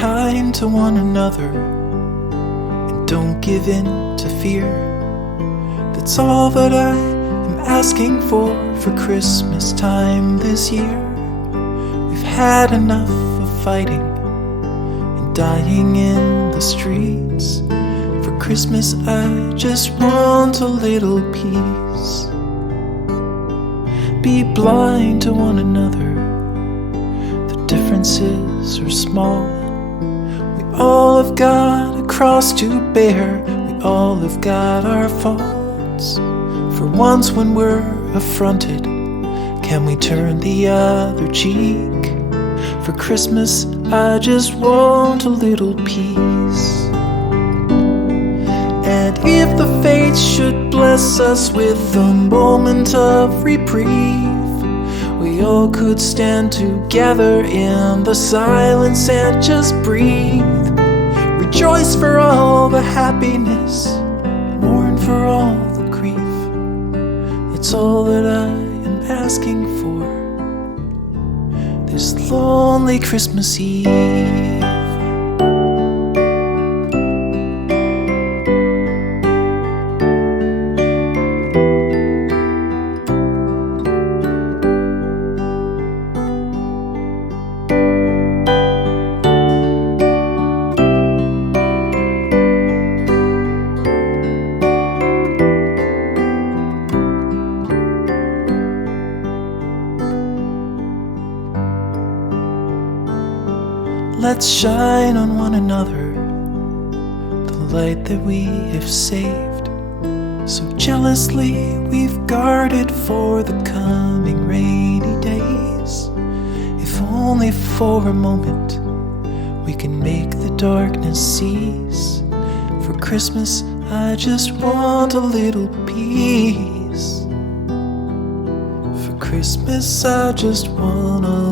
kind to one another and don't give in to fear. That's all that I am asking for Christmas time this year. We've had enough of fighting and dying in the streets. For Christmas I just want a little peace. Be blind to one another, the differences are small. We all have got a cross to bear, we all have got our faults. For once when we're affronted, can we turn the other cheek? For Christmas I just want a little peace. And if the fates should bless us with a moment of reprieve, we all could stand together in the silence and just breathe. Rejoice for all the happiness, mourn for all the grief. It's all that I am asking for this lonely Christmas Eve. Let's shine on one another the light that we have saved. So jealously we've guarded for the coming rainy days. If only for a moment we can make the darkness cease. For Christmas I just want a little peace. For Christmas I just want a